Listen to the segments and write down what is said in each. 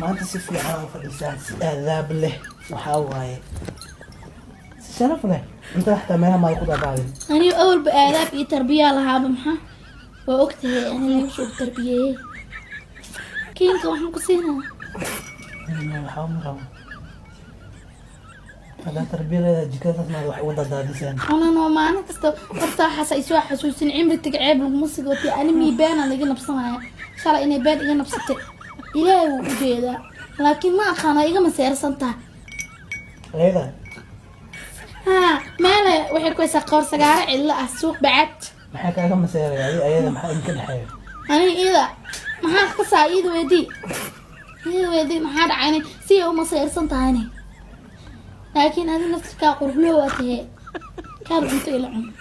ما أنت سفلي على فلسان ذاب له وحواي شرف له أنت رحت ما يقود أبالي أنا أول بآداب يتربية لها بمحا وأكتها يعني شو التربية كين كوحنا قصينا أنا بحاول مرة هذا تربية جكرة ما روح وضع دادسين أنا ما أنا كستو فرتاحة سيسوا حسوسين عمري تقعب الموسيقى وتي أنا ميبان أنا جينا بصناعة شارع إني بان جينا بستة إلهي وجيدا لكن ما أخانا إيجا مسير سنتها غيره ها ماله وحي كويسة قور سجارة إلا السوق بعد محاك إيجا مسير يعني أيضا محاك يمكن حياة أنا إذا محاك قصة إيدو ويدي محاد عيني سيئو مسير سنتها هني لكن هذه نفسك قرب لوته كان أنت إلى عمر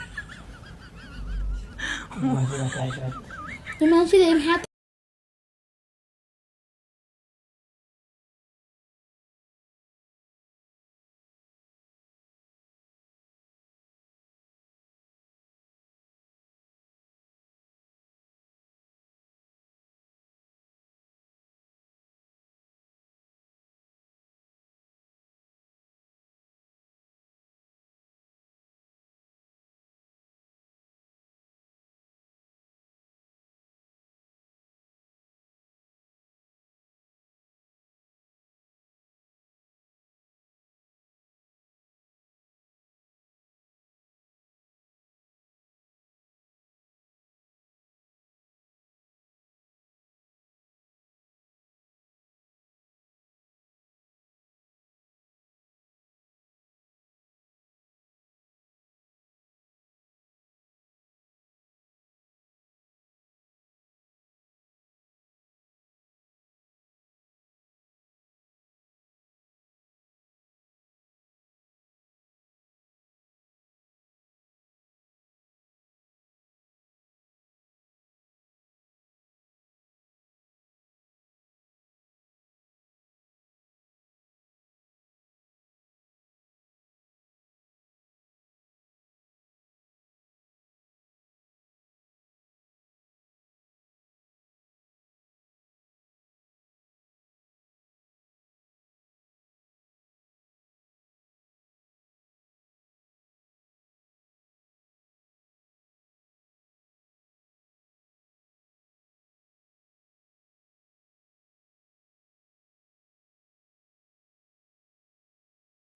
ما جينا كايشات لما نشيد محاد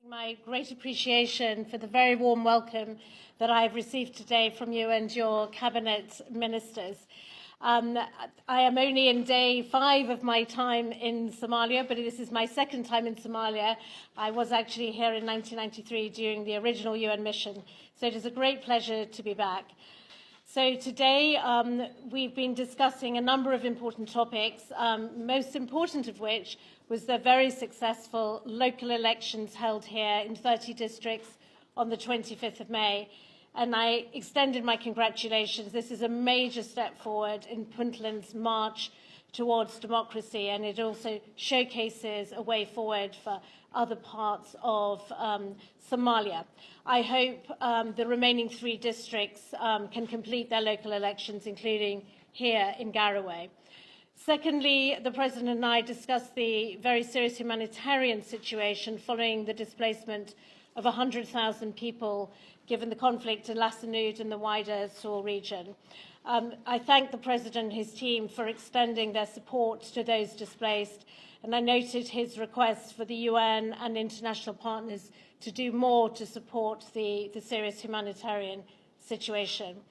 My great appreciation for the very warm welcome that I've received today from you and your cabinet ministers. I am only in day 5 of my time in Somalia, but this is my second time in Somalia. I was actually here in 1993 during the original UN mission, so it is a great pleasure to be back. So today we've been discussing a number of important topics, most important of which was the very successful local elections held here in 30 districts on the 25th of May. And I extended my congratulations. This is a major step forward in Puntland's march towards democracy, and it also showcases a way forward for other parts of Somalia. I hope the remaining 3 districts can complete their local elections, including here in Garowe. Secondly, the President and I discussed the very serious humanitarian situation following the displacement of 100,000 people given the conflict in Lasanud and the wider Sool region. I thank the President and his team for extending their support to those displaced, and I noted his request for the UN and international partners to do more to support the serious humanitarian situation.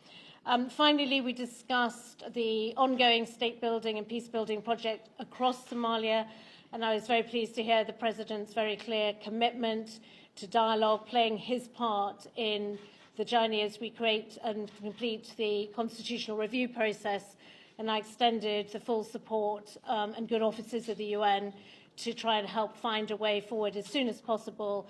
Finally, we discussed the ongoing state-building and peace-building project across Somalia, and I was very pleased to hear the President's very clear commitment to dialogue, playing his part in the journey as we create and complete the constitutional review process, and I extended the full support and good offices of the UN to try and help find a way forward as soon as possible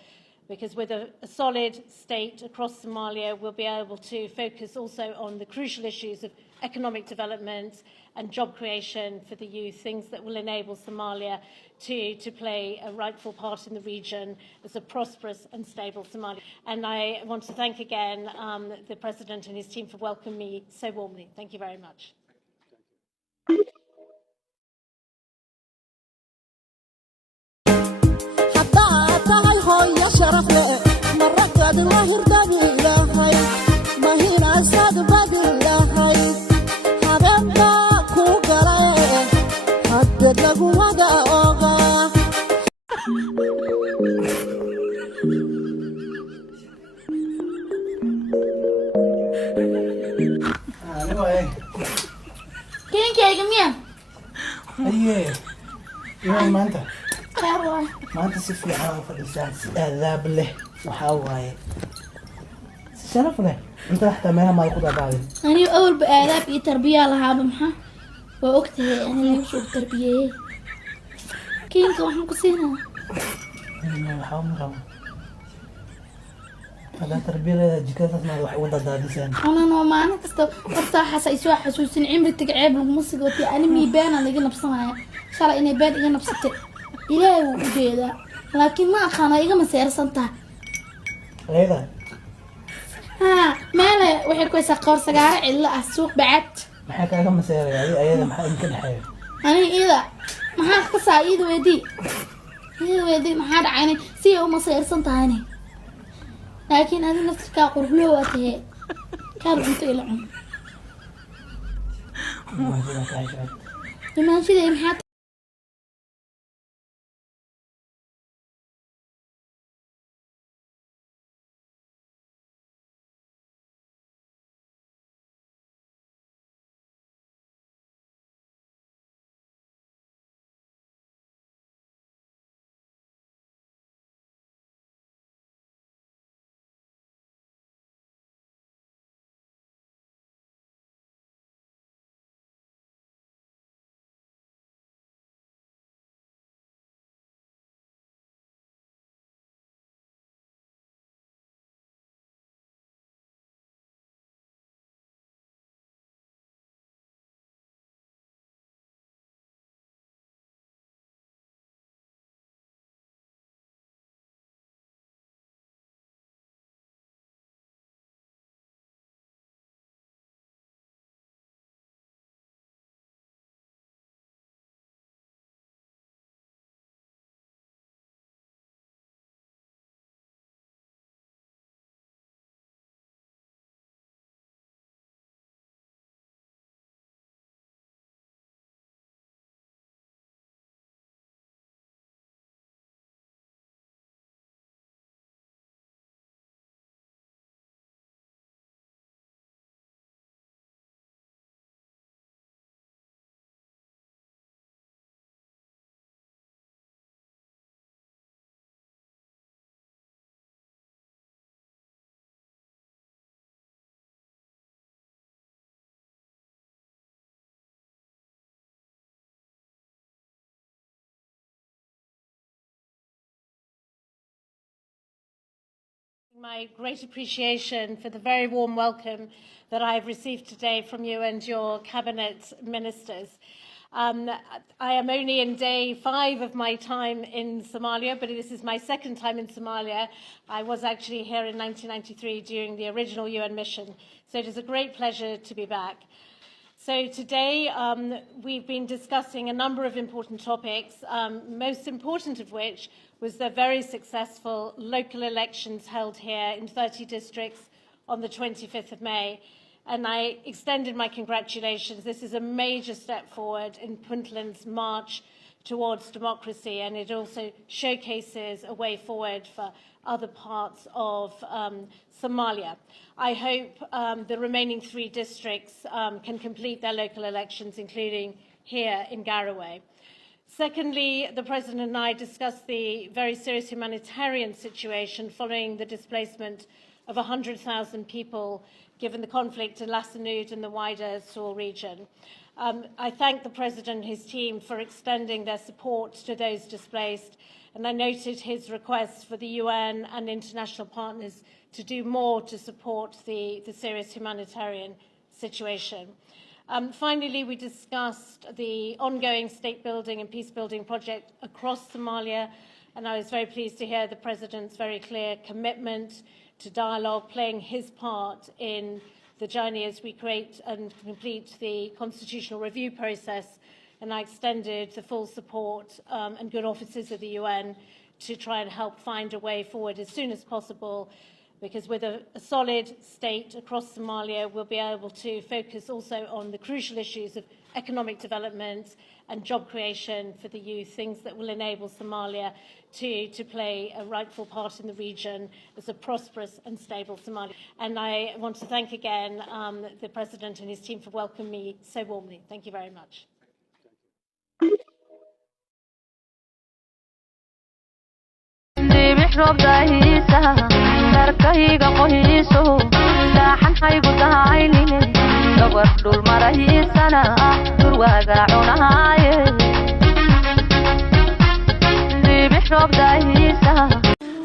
because with a solid state across Somalia, we'll be able to focus also on the crucial issues of economic development and job creation for the youth, things that will enable Somalia to play a rightful part in the region as a prosperous and stable Somalia. And I want to thank again the President and his team for welcoming me so warmly. Thank you very much. Anyway, keenkayga miya aye, iman maanta. khayr waay maanta si fiican u fadhisaa, si aadaab leh. waxaa waaye si sharaf leh. inta xataa meelaha maad ku dhaqaaqin. anigu awalba aadaab iyo tarbiya lahaaba maxaa waa ogtahay aniga igu soo tarbiyeeyey keenka waxaan ku siinaa waxaa ma rabo hadaa tarbiyaleeda jikadaas maad wax uga dadaadisaan. ananoo maalin kasta horta waxaas ay soo xasuusin cimri tagaceeb laguma sigootiy ani miibaana laga nabsanaya shalay inay been iga nabsatay ilaahay wuu u jeedaa laakiin ma aqaana igama seersan tahay ayada haa meele waxay ku haysaa qoor sagaaro cidlo ah suuq bacad maxaa kaaga maseeraya ayada maxaa idinka dhexeeya? aniga ida maxaa ka saa ida weydii maxaa dhacaynay si ay uma seersan tahayne laakiin adi naftirkaa qurxulo waa tahee kaal cunto ila cun imaanshiday maxaa My great appreciation for the very warm welcome that I've received today from you and your cabinet ministers. I am only in day 5 of my time in Somalia, but this is my second time in Somalia. I was actually here in 1993 during the original UN mission, so it is a great pleasure to be back. So today we've been discussing a number of important topics, most important of which was the very successful local elections held here in 30 districts on the 25th of May. And I extended my congratulations. This is a major step forward in Puntland's march towards democracy, and it also showcases a way forward for other parts of Somalia. I hope the remaining 3 districts can complete their local elections, including here in Garowe. Secondly, the President and I discussed the very serious humanitarian situation following the displacement of 100,000 people given the conflict in Lasanud and the wider Sool region. I thank the President and his team for extending their support to those displaced, and I noted his request for the UN and international partners to do more to support the serious humanitarian situation. Finally, we discussed the ongoing state-building and peace-building project across Somalia, and I was very pleased to hear the President's very clear commitment to dialogue, playing his part in the journey as we create and complete the constitutional review process, and I extended the full support and good offices of the UN to try and help find a way forward as soon as possible, because with a solid state across Somalia, we'll be able to focus also on the crucial issues of economic development and job creation for the youth, things that will enable Somalia to play a rightful part in the region as a prosperous and stable Somalia. And I want to thank again the President and his team for welcoming me so warmly. Thank you very much.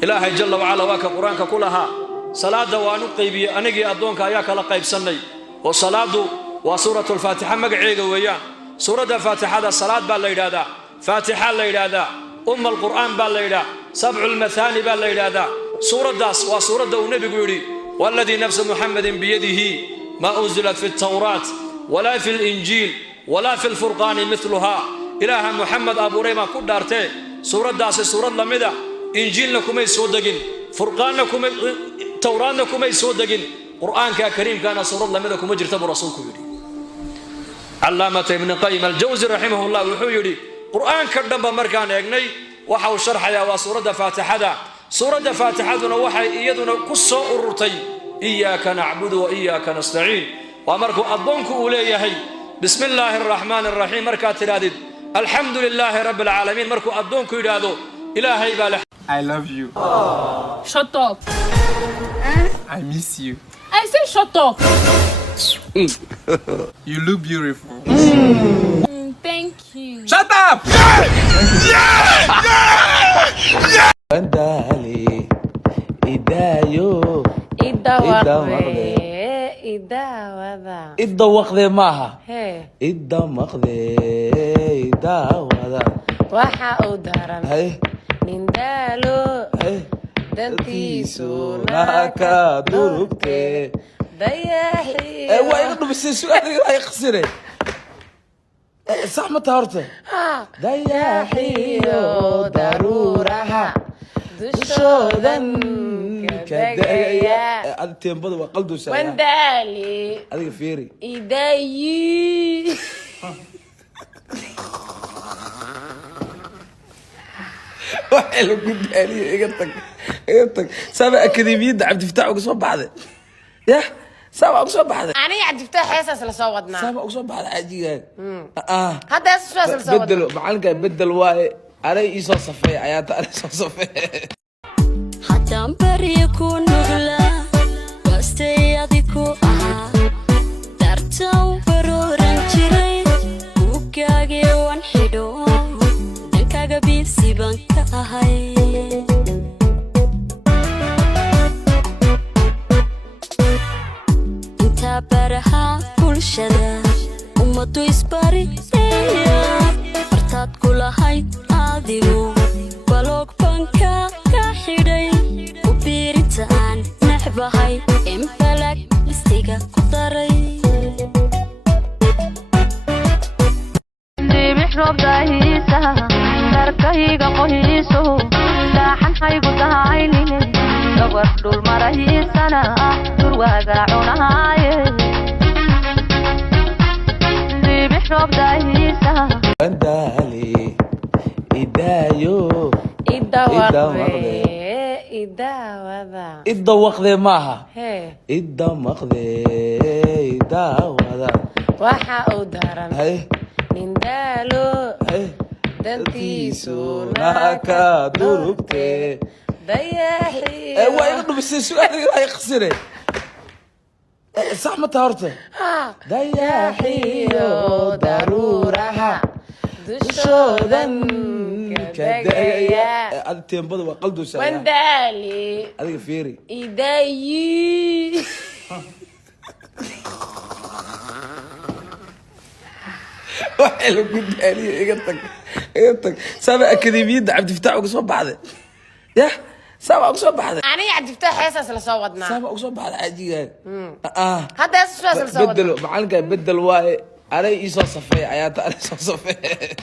إلهي جل وعلا واك قرآنك كلها صلاة وانقيبي أنجي أدونك أياك لقيب سني وصلاة وسورة الفاتحة مقعيق ويان سورة الفاتحة صلاة بالليلة فاتحة الليلة القرآن بالليلة سبع المثاني بالليلة سورة داس وسورة ونبي قولي والذي نفس محمد بيده ما أنزلت في التوراة ولا في الإنجيل ولا في الفرقان مثلها إله محمد أبو ريما كدارته سورة داس سورة لمدة إنجيل لكم يسودقين فرقان لكم توراة لكم يسودقين قرآن كريم كان سورة لمدة كم جرت برسولكم يدي علامة ابن قيم الجوزي رحمه الله وحيدي قرآن كردم بمركان يجني وحو شرح يا وسورة فاتحة سورة فاتحة وحي يدنا كسو أرتي إياك نعبد وإياك نستعين وأمركم أضنكم أوليه بسم الله الرحمن الرحيم مركات رادد الحمد لله رب العالمين مركو أدونكو يرادو إلهي بالح I love you. Shut up. I miss you. I say shut up. You look beautiful. Thank you. Shut up! Bandali Idayo إدا وقذي ماها إدا مقذي إدا وذا waxa uu daran nin daalo dantiisu naka durugte dayaxi waa iga dhubisay su'aaliga ay khasire sax ma taartay dayaxiyo daruuraha dushoodan kadagaya ad teembada waa qalduusa wandali adiga fiiri idayi waxay la gudbaaliyo iga tag saba akademiyada cabdi fataax uga soo baxday ya saba uga soo baxday aniga cabdi fataax heesaas la soo wadnaa saba uga soo baxday ajigaan hadda heesaas la soo wadnaa bedelo macalinka bedel waaye anay ii soo safay ayaata anay soo safay haddaan bariya ku nugla waastay adiku ahaa dartan barooran jiray buuggaage wan xidho dhankaaga biibsi baan ka ahay intaa baraha bulshada ummadu isbariya bartaad ku lahayd adigu baloog banka ka xidhay u biirinta aan necbahay embalag listiga ku daray dibix roob daahiisa darkayga qohiiso daaxan haygu dahaynine gabar dhul marahiisana durwaaga cunaaye dibix roob daahiisa bandali idayo إدا وقذي ماها إدا مقذي إدا وذا waxa uu daran nin daalo dantiisu naka durugte dayaxi waa iga dhubisay su'aaliga ay khasire صح ما تهرته ضياحيو ضرورها دشودن كدايا هذا التيمبو وقلده سايا وندالي هذا فيري إيدايي وحلو قد علي قلتك سابع أكاديمية عبد الفتاح وقصوا بعض يا سابع وقصوا بعض أنا عبد الفتاح حساس لصوتنا سابع وقصوا بعض عادي هذا أساس لصوتنا بدلوا معلقة بدل واي علي يسوى صفية عياته علي يسوى صفية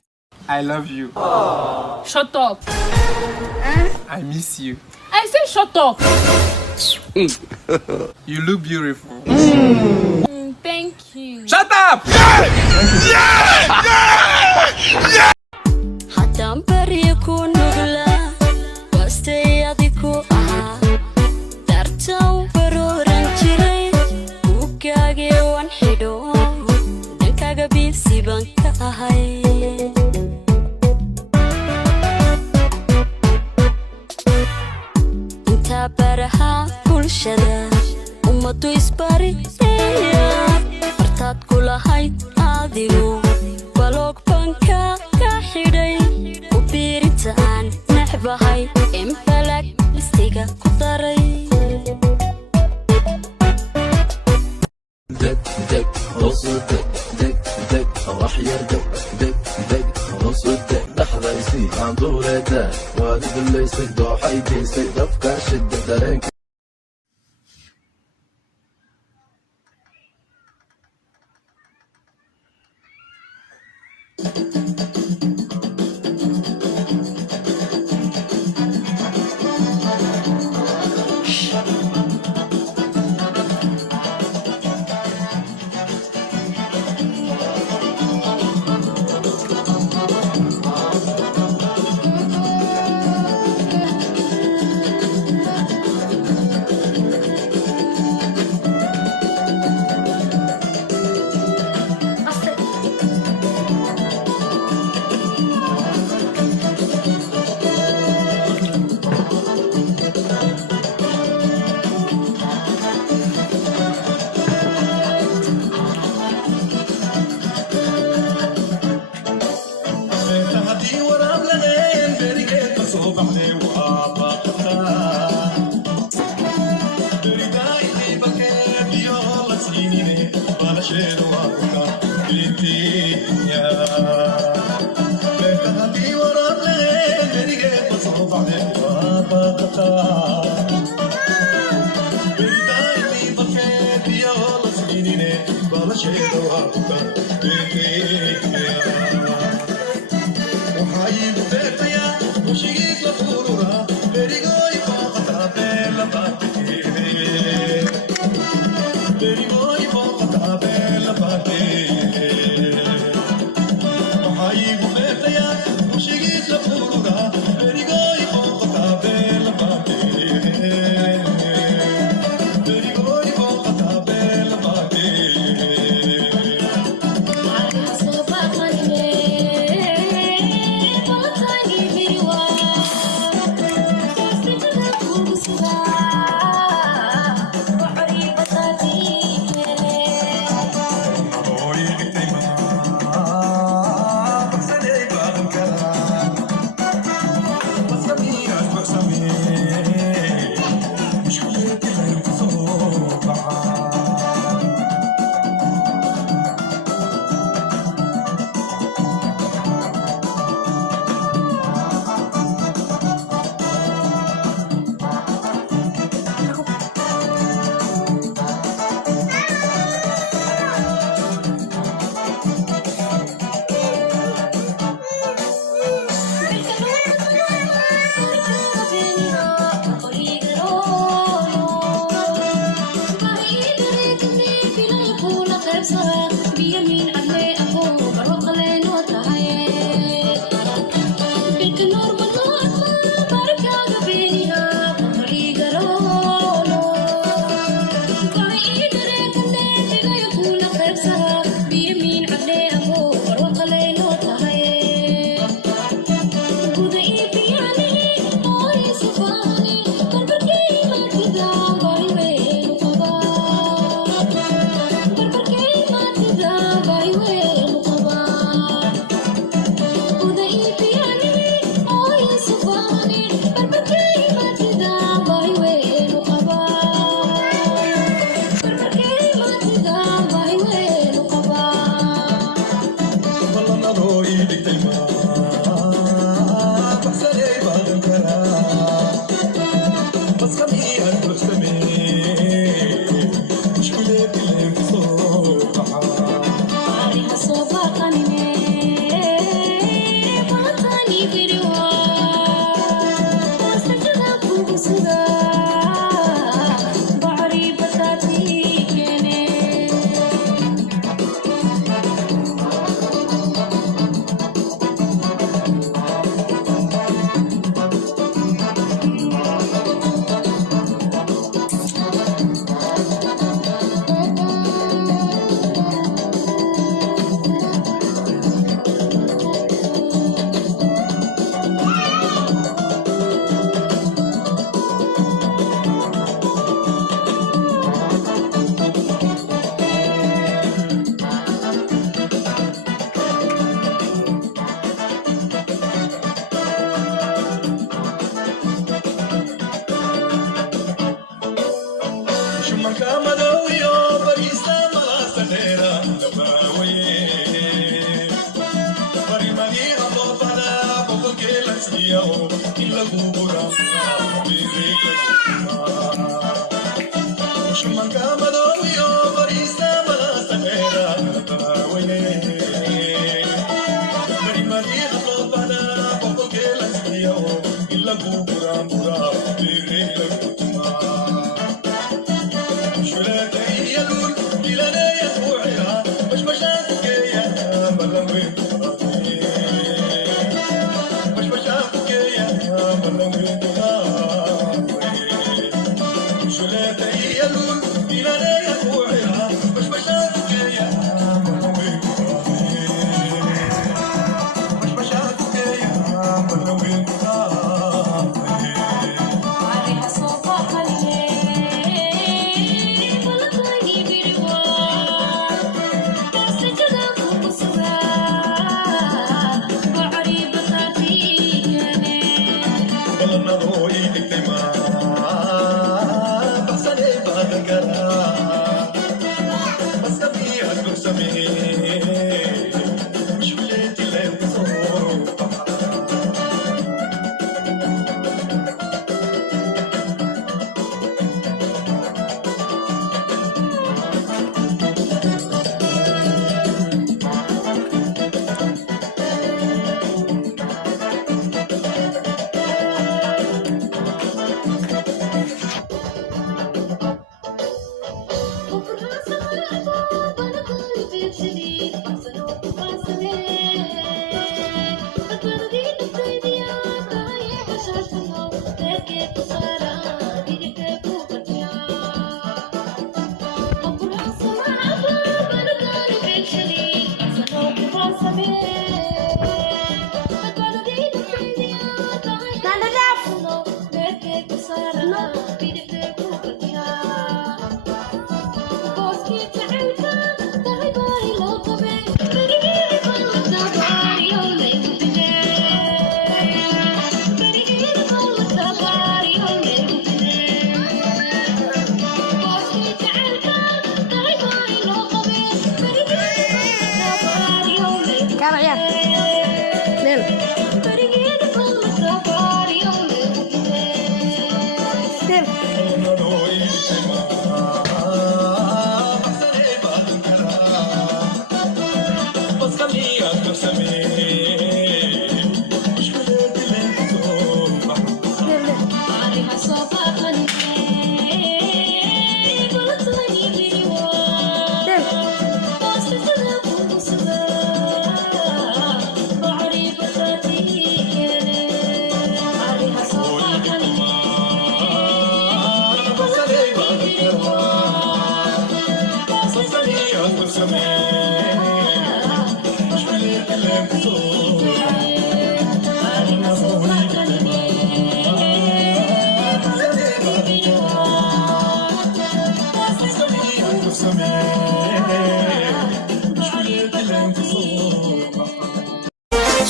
I love you. Shut up. I miss you. I say shut up. You look beautiful. Thank you. Shut up! haddaan barya ku nuglaa waastay adiku ahaa dartan barooran jiray buuggaagee wan xidho dhankaaga biisi baan ka ahay intaa baraha bulshada ummadu isbariya bartaad ku lahayd adigu baloog banka ka xidhay u biirinta aan necbahay embalag listiga ku daray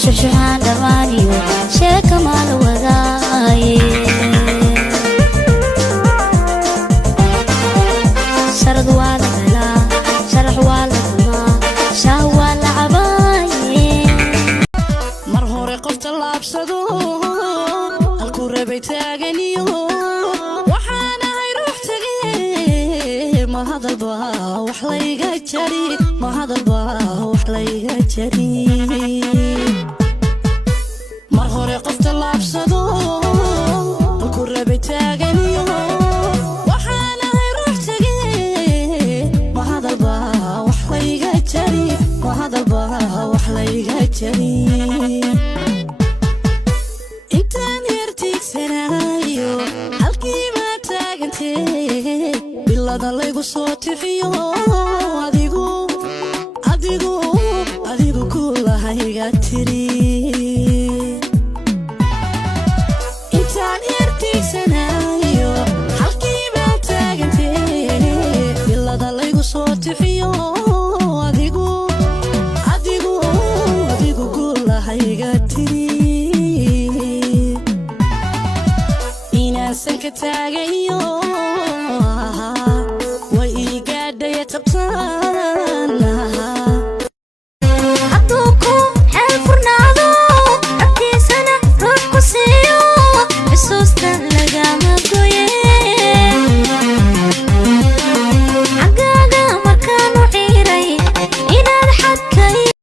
شجعان دمانيو شيك مال وذاي شرد والا بلا شرح والا بما شاه والا عباي مرهوري قفت اللابسدو الكورة بيتاغنيو وحانا هيروح تغير ما هذا البا وحليقا جري ما هذا البا وحليقا جري مرهوري قفت اللابسدو الكورة بيتاغنيو وحانا هيروح تغير ما هذا البا وحليقا جري ما هذا البا وحليقا جري intaan hertigsanayo halkii ma taagantee bilada laygu soo tixiyo adigu kulahayga tiri